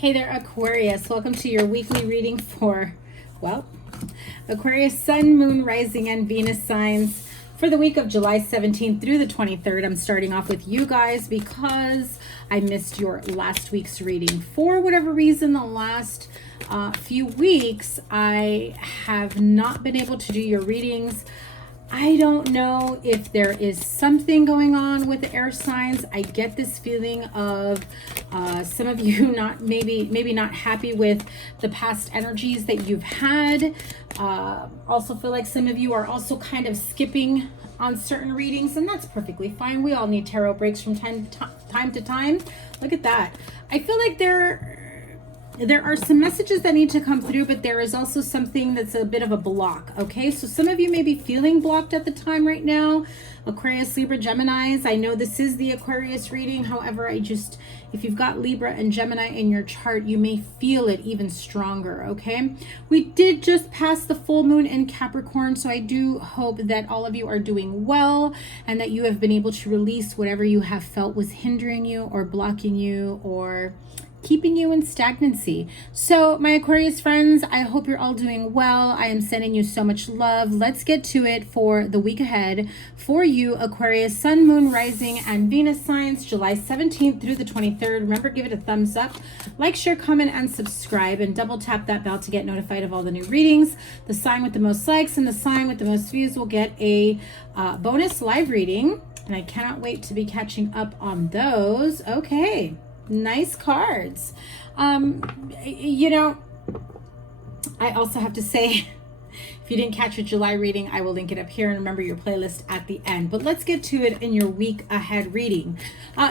Hey there, Aquarius. Welcome to your weekly reading for, well, Aquarius Sun, Moon, Rising, and Venus signs for the week of July 17th through the 23rd. I'm starting off with you guys because I missed your last week's reading. For whatever reason, the last few weeks, I have not been able to do your readings. I don't know if there is something going on with the air signs. I get this feeling of some of you not maybe not happy with the past energies that you've had. Also feel like some of you are also kind of skipping on certain readings, and that's perfectly fine. We all need tarot breaks from time to time. Look at that. I feel like there are some messages that need to come through, but there is also something that's a bit of a block. Okay, so some of you may be feeling blocked at the time right now. Aquarius, Libra, Geminis. I know this is the Aquarius reading. However, if you've got Libra and Gemini in your chart, you may feel it even stronger. Okay, we did just pass the full moon in Capricorn, so I do hope that all of you are doing well and that you have been able to release whatever you have felt was hindering you or blocking you or keeping you in stagnancy. So my Aquarius friends, I hope you're all doing well. I am sending you so much love. Let's get to it for the week ahead for you, Aquarius, Sun, Moon, Rising, and Venus signs, July 17th through the 23rd. Remember, give it a thumbs up, like, share, comment, and subscribe, and double tap that bell to get notified of all the new readings. The sign with the most likes and the sign with the most views will get a bonus live reading, and I cannot wait to be catching up on those. Okay. Nice cards. You know, I also have to say, if you didn't catch your July reading, I will link it up here, and remember your playlist at the end. But let's get to it in your week ahead reading.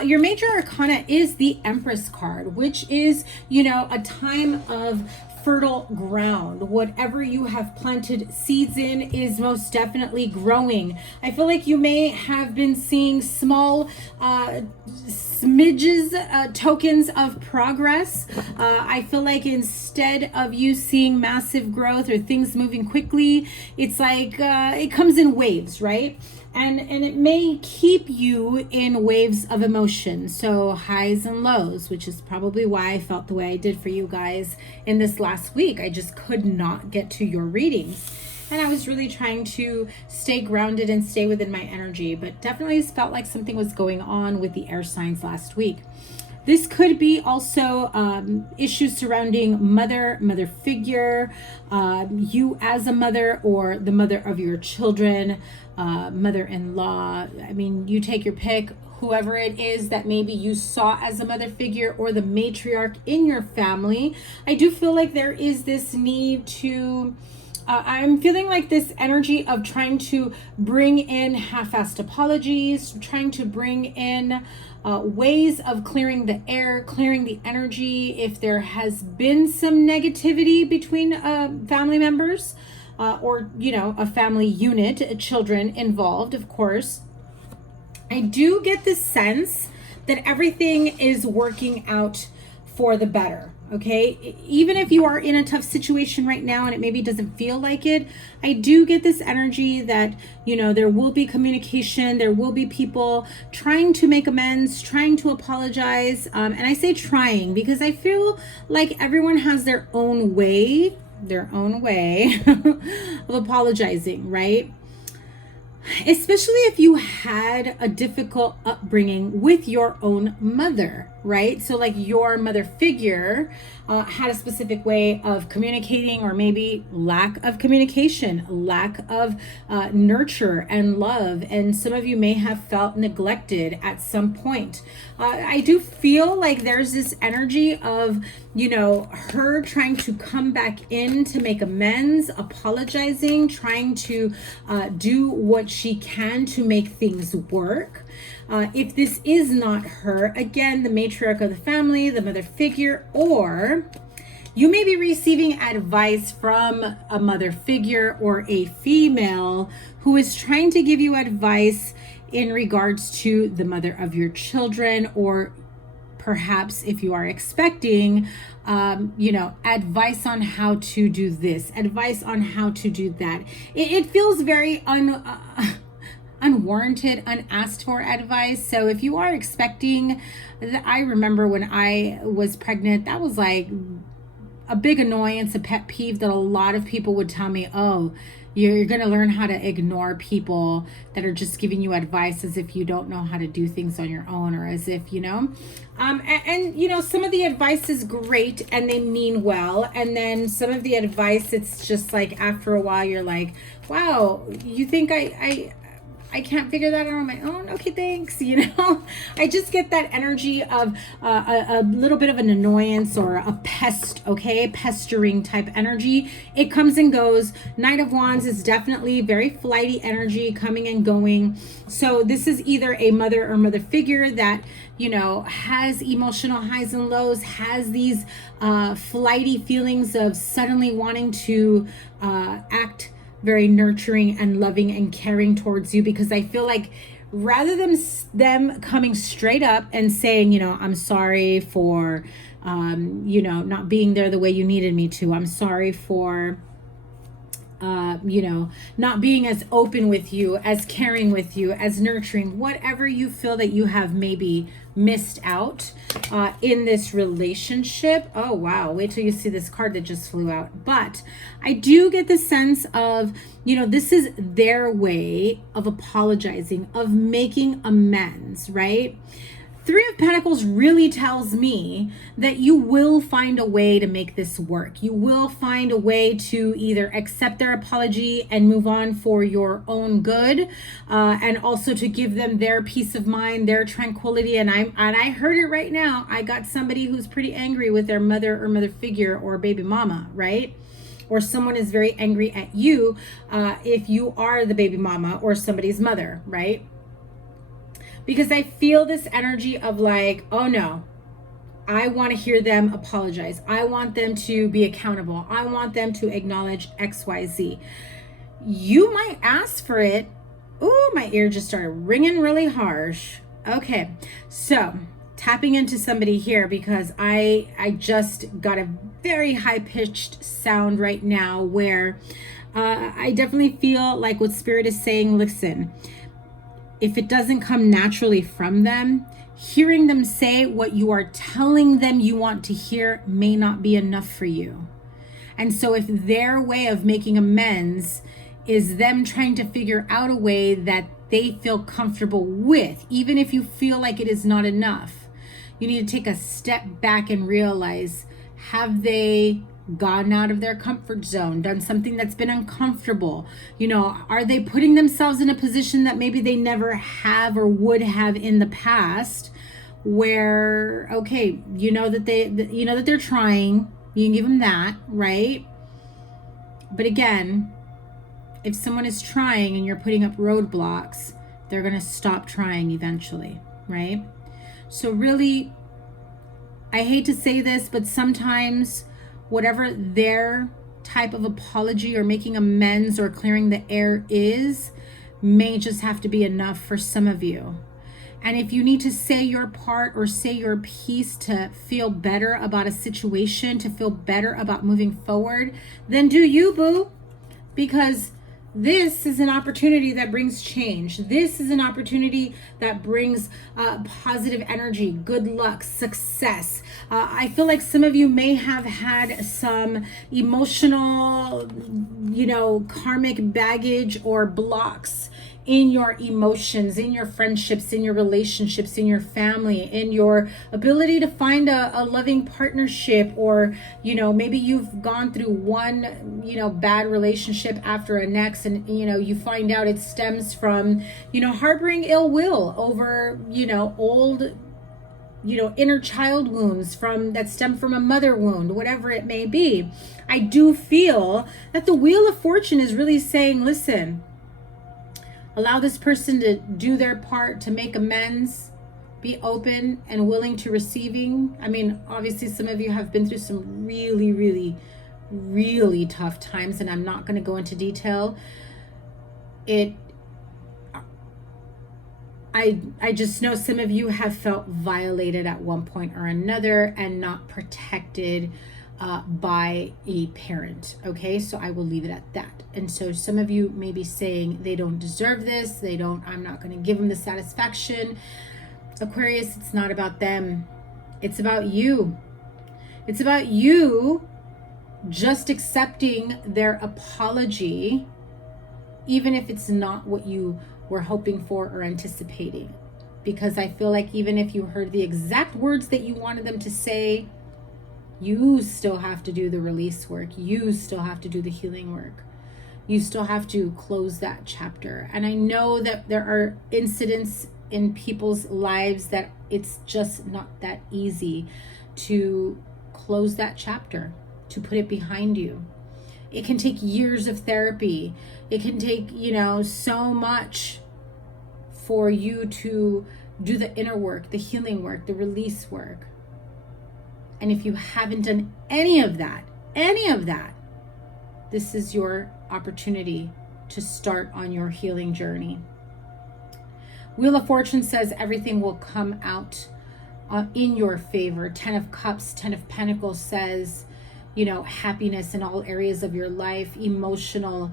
Your major arcana is the Empress card, which is, you know, a time of fertile ground. Whatever you have planted seeds in is most definitely growing. I feel like you may have been seeing small smidges, tokens of progress. I feel like instead of you seeing massive growth or things moving quickly, it's like it comes in waves, right? And it may keep you in waves of emotion, so highs and lows, which is probably why I felt the way I did for you guys in this last week. I just could not get to your readings, and I was really trying to stay grounded and stay within my energy, but definitely felt like something was going on with the air signs last week. This could be also issues surrounding mother figure, you as a mother or the mother of your children, mother-in-law. I mean, you take your pick, whoever it is that maybe you saw as a mother figure or the matriarch in your family. I do feel like there is this need to I'm feeling like this energy of trying to bring in half-assed apologies, trying to bring in ways of clearing the air, clearing the energy. If there has been some negativity between family members or, you know, a family unit, children involved, of course, I do get the sense that everything is working out for the better. Okay, even if you are in a tough situation right now and it maybe doesn't feel like it, I do get this energy that, you know, there will be communication, there will be people trying to make amends, trying to apologize. And I say trying because I feel like everyone has their own way of apologizing, right? Especially if you had a difficult upbringing with your own mother, right? So like your mother figure had a specific way of communicating, or maybe lack of communication, lack of nurture and love. And some of you may have felt neglected at some point. I do feel like there's this energy of, you know, her trying to come back in to make amends, apologizing, trying to do what she can to make things work. If this is not her, again, the matriarch of the family, the mother figure, or you may be receiving advice from a mother figure or a female who is trying to give you advice in regards to the mother of your children, or perhaps if you are expecting, you know, advice on how to do this, advice on how to do that. It feels very unwarranted, unasked for advice. So if you are expecting, I remember when I was pregnant, that was like a big annoyance, a pet peeve that a lot of people would tell me, oh, you're going to learn how to ignore people that are just giving you advice as if you don't know how to do things on your own, or as if, and you know, some of the advice is great and they mean well. And then some of the advice, it's just like after a while, you're like, wow, you think I can't figure that out on my own? Okay, thanks. I just get that energy of a little bit of an annoyance or a pest, okay? Pestering type energy. It comes and goes. Knight of Wands is definitely very flighty energy, coming and going. So this is either a mother or mother figure that, has emotional highs and lows, has these flighty feelings of suddenly wanting to act very nurturing and loving and caring towards you, because I feel like rather than them coming straight up and saying, I'm sorry for, not being there the way you needed me to. I'm sorry for, not being as open with you, as caring with you, as nurturing, whatever you feel that you have maybe missed out in this relationship. Oh, wow. Wait till you see this card that just flew out. But I do get the sense of, this is their way of apologizing, of making amends, right? Three of Pentacles really tells me that you will find a way to make this work. You will find a way to either accept their apology and move on for your own good, and also to give them their peace of mind, their tranquility. And I heard it right now. I got somebody who's pretty angry with their mother or mother figure or baby mama, right? Or someone is very angry at you if you are the baby mama or somebody's mother, right? Because I feel this energy of like, oh no, I want to hear them apologize. I want them to be accountable. I want them to acknowledge XYZ. You might ask for it. Ooh, my ear just started ringing really harsh. Okay, so tapping into somebody here, because I just got a very high-pitched sound right now where I definitely feel like what Spirit is saying, listen, if it doesn't come naturally from them, hearing them say what you are telling them you want to hear may not be enough for you. And so if their way of making amends is them trying to figure out a way that they feel comfortable with, even if you feel like it is not enough, you need to take a step back and realize, have they gone out of their comfort zone, done something that's been uncomfortable? Are they putting themselves in a position that maybe they never have or would have in the past, where, okay, that they're trying, you can give them that, right? But again, if someone is trying and you're putting up roadblocks, they're going to stop trying eventually, right? So really, I hate to say this, but sometimes whatever their type of apology or making amends or clearing the air is, may just have to be enough for some of you. And if you need to say your part or say your piece to feel better about a situation, to feel better about moving forward, then do you, boo. Because this is an opportunity that brings change. This is an opportunity that brings positive energy, good luck, success. I feel like some of you may have had some emotional, karmic baggage or blocks in your emotions, in your friendships, in your relationships, in your family, in your ability to find a loving partnership, or, maybe you've gone through one, bad relationship after a next, and, you find out it stems from, harboring ill will over, old, inner child wounds that stem from a mother wound, whatever it may be. I do feel that the Wheel of Fortune is really saying, listen, allow this person to do their part, to make amends, be open and willing to receiving. I mean, obviously some of you have been through some really, really, really tough times, and I'm not going to go into detail. I just know some of you have felt violated at one point or another and not protected by a parent. Okay, so I will leave it at that. And so some of you may be saying they don't deserve this, I'm not going to give them the satisfaction. Aquarius, it's not about them. It's about you. It's about you just accepting their apology, even if it's not what you were hoping for or anticipating. Because I feel like even if you heard the exact words that you wanted them to say, you still have to do the release work. You still have to do the healing work. You still have to close that chapter. And I know that there are incidents in people's lives that it's just not that easy to close that chapter, to put it behind you. It can take years of therapy. It can take, so much for you to do the inner work, the healing work, the release work. And if you haven't done any of that, this is your opportunity to start on your healing journey. Wheel of Fortune says everything will come out in your favor. 10 of Cups, 10 of Pentacles says, happiness in all areas of your life, emotional,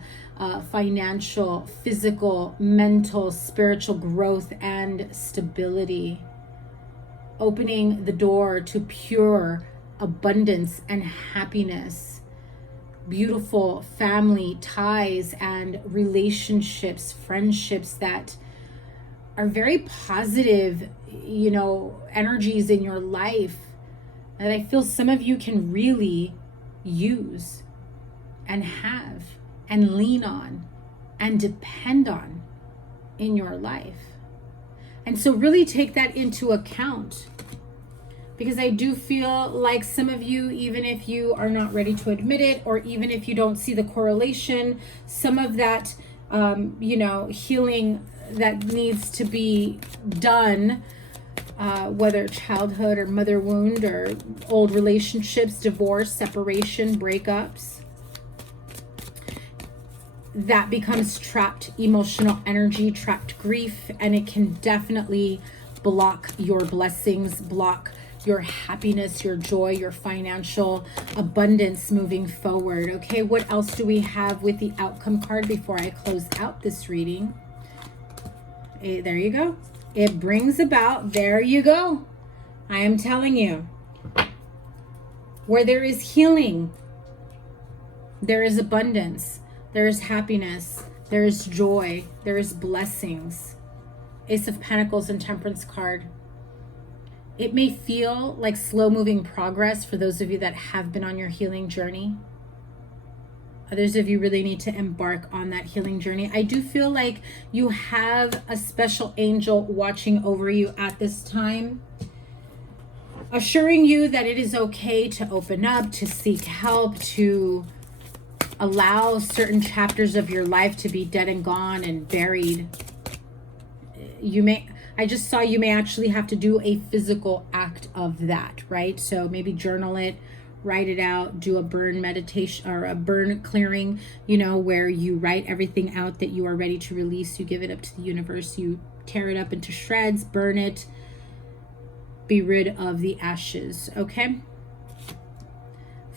financial, physical, mental, spiritual growth, and stability. Opening the door to pure abundance and happiness. Beautiful family ties and relationships, friendships that are very positive, energies in your life that I feel some of you can really use and have and lean on and depend on in your life. And so really take that into account, because I do feel like some of you, even if you are not ready to admit it, or even if you don't see the correlation, some of that, healing that needs to be done, whether childhood or mother wound or old relationships, divorce, separation, breakups, that becomes trapped emotional energy, trapped grief, and it can definitely block your blessings, block your happiness, your joy, your financial abundance moving forward. Okay, what else do we have with the outcome card before I close out this reading? There you go. It brings about, there you go. I am telling you, where there is healing, there is abundance. There is happiness, there is joy, there is blessings. Ace of Pentacles and Temperance card. It may feel like slow-moving progress for those of you that have been on your healing journey. Others of you really need to embark on that healing journey. I do feel like you have a special angel watching over you at this time, assuring you that it is okay to open up, to seek help, to allow certain chapters of your life to be dead and gone and buried. I just saw you may actually have to do a physical act of that, right? So maybe journal it, write it out, do a burn meditation or a burn clearing, where you write everything out that you are ready to release. You give it up to the universe, you tear it up into shreds, burn it, be rid of the ashes, okay?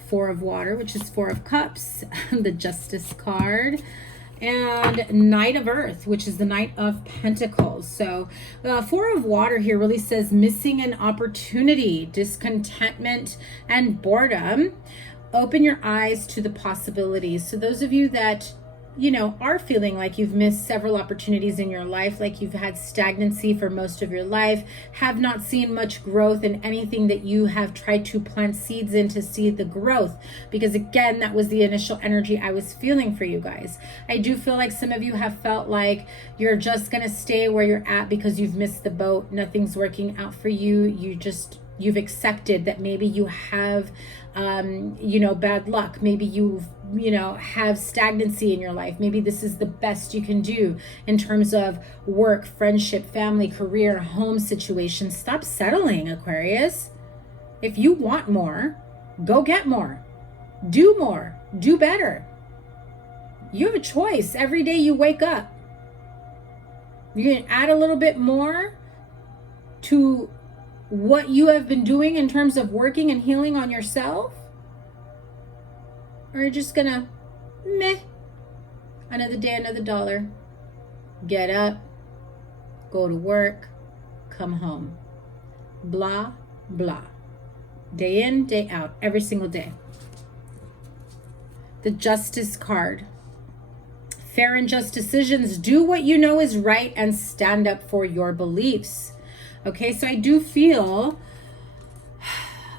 Four of Water, which is Four of Cups, the Justice card, and Knight of Earth, which is the Knight of Pentacles. So Four of Water here really says missing an opportunity, discontentment, and boredom. Open your eyes to the possibilities. So those of you that are feeling like you've missed several opportunities in your life, like you've had stagnancy for most of your life, have not seen much growth in anything that you have tried to plant seeds in to see the growth. Because again, that was the initial energy I was feeling for you guys. I do feel like some of you have felt like you're just going to stay where you're at because you've missed the boat. Nothing's working out for you. You've accepted that maybe you have, bad luck. Maybe you've, have stagnancy in your life. Maybe this is the best you can do in terms of work, friendship, family, career, home situation. Stop settling, Aquarius. If you want more, go get more. Do more. Do better. You have a choice every day you wake up. You can add a little bit more to what you have been doing in terms of working and healing on yourself, Or you're just gonna meh, another day, another dollar. Get up, go to work, come home. Blah, blah. Day in, day out, every single day. The Justice card. Fair and just decisions. Do what you know is right and stand up for your beliefs. Okay, so I do feel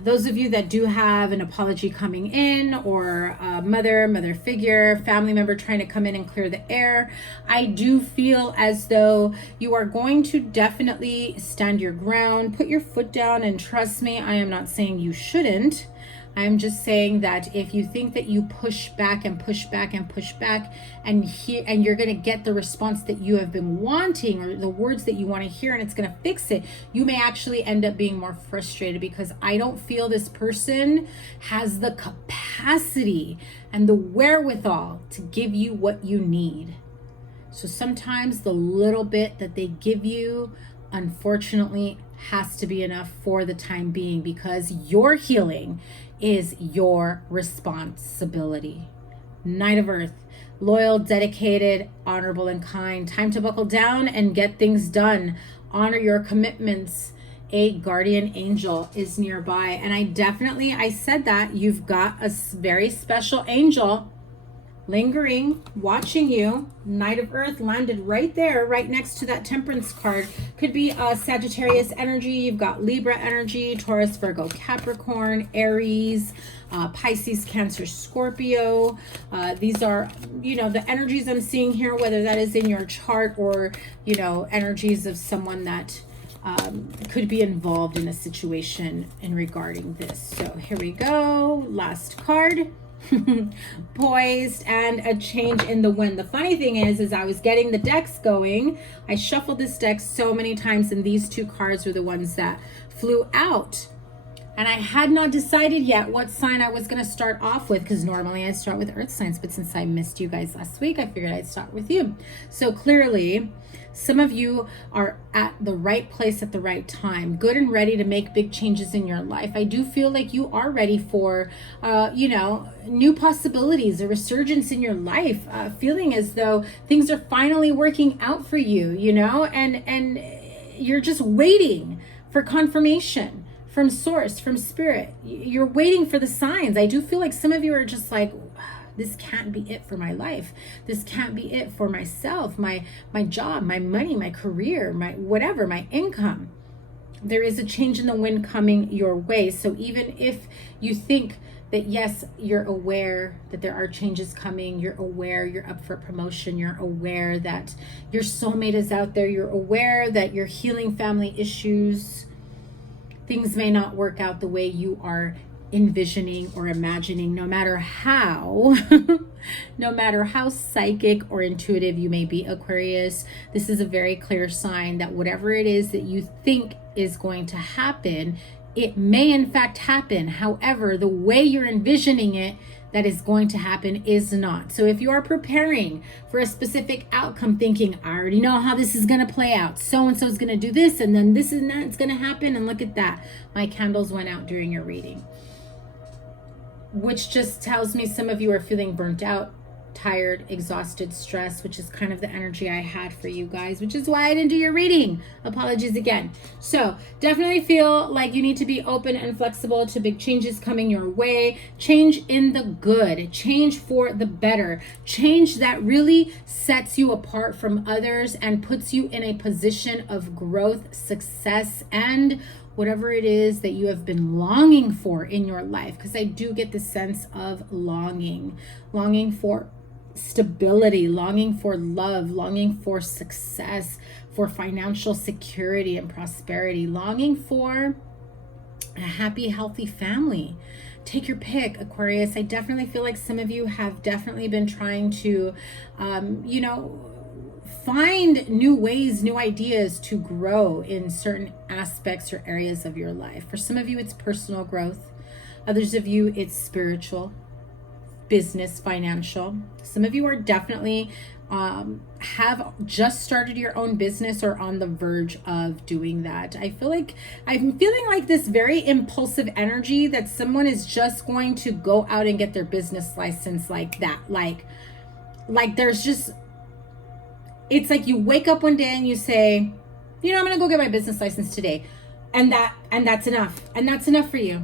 those of you that do have an apology coming in, or a mother figure, family member trying to come in and clear the air, I do feel as though you are going to definitely stand your ground, put your foot down, and trust me, I am not saying you shouldn't. I'm just saying that if you think that you push back and push back and push back and you're going to get the response that you have been wanting, or the words that you want to hear, and it's going to fix it, you may actually end up being more frustrated, because I don't feel this person has the capacity and the wherewithal to give you what you need. So sometimes the little bit that they give you, unfortunately, has to be enough for the time being, because your healing is your responsibility. Knight of Earth, loyal, dedicated, honorable, and kind. Time to buckle down and get things done. Honor your commitments. A guardian angel is nearby. And I said that you've got a very special angel lingering, watching you. Knight of Earth landed right there, right next to that Temperance card. Could be a Sagittarius energy. You've got Libra energy, Taurus, Virgo, Capricorn, Aries, Pisces, Cancer, Scorpio. These are, the energies I'm seeing here, whether that is in your chart or, energies of someone that could be involved in a situation in regarding this. So here we go. Last card. Poised and a change in the wind. The funny thing is I was getting the decks going. I shuffled this deck so many times, and these two cards were the ones that flew out. And I had not decided yet what sign I was going to start off with, because normally I start with earth signs, but since I missed you guys last week, I figured I'd start with you. So clearly, some of you are at the right place at the right time, good and ready to make big changes in your life. I do feel like you are ready for, new possibilities, a resurgence in your life, feeling as though things are finally working out for you, and you're just waiting for confirmation from source, from spirit. You're waiting for the signs. I do feel like some of you are just like, this can't be it for my life. This can't be it for myself, my job, my money, my career, my whatever, my income. There is a change in the wind coming your way. So even if you think that, yes, you're aware that there are changes coming, you're aware you're up for promotion, you're aware that your soulmate is out there, you're aware that you're healing family issues, things may not work out the way you are envisioning or imagining, no matter how psychic or intuitive you may be, Aquarius. This is a very clear sign that whatever it is that you think is going to happen, it may in fact happen. However, the way you're envisioning it that is going to happen is not. So if you are preparing for a specific outcome, thinking, I already know how this is going to play out, so-and-so is going to do this, and then this and that's going to happen, and look at that, my candles went out during your reading, which just tells me some of you are feeling burnt out, tired, exhausted, stressed, which is kind of the energy I had for you guys, which is why I didn't do your reading. Apologies again. So definitely feel like you need to be open and flexible to big changes coming your way. Change in the good, change for the better, change that really sets you apart from others and puts you in a position of growth, success, and whatever it is that you have been longing for in your life. Because I do get the sense of longing for stability, longing for love, longing for success, for financial security and prosperity, longing for a happy, healthy family. Take your pick, Aquarius. I definitely feel like some of you have definitely been trying to, find new ways, new ideas to grow in certain aspects or areas of your life. For some of you, it's personal growth. Others of you, it's spiritual, business, financial. Some of you are definitely have just started your own business or on the verge of doing that. I'm feeling like this very impulsive energy that someone is just going to go out and get their business license like that. Like there's just, it's like you wake up one day and you say, you know, I'm going to go get my business license today. And that's enough. And that's enough for you.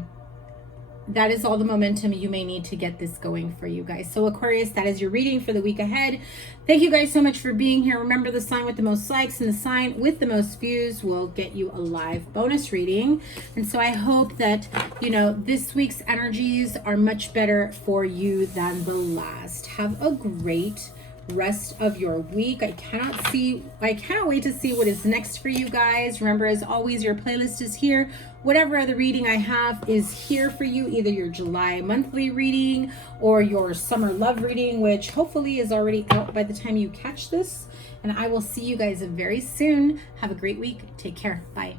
That is all the momentum you may need to get this going for you guys. So Aquarius, that is your reading for the week ahead. Thank you guys so much for being here. Remember, the sign with the most likes and the sign with the most views will get you a live bonus reading. And so I hope that, you know, this week's energies are much better for you than the last. Have a great rest of your week. I cannot wait to see what is next for you guys. Remember, as always, your playlist is here. Whatever other reading I have is here for you, either your July monthly reading or your summer love reading, which hopefully is already out by the time you catch this. And I will see you guys very soon. Have a great week. Take care. Bye.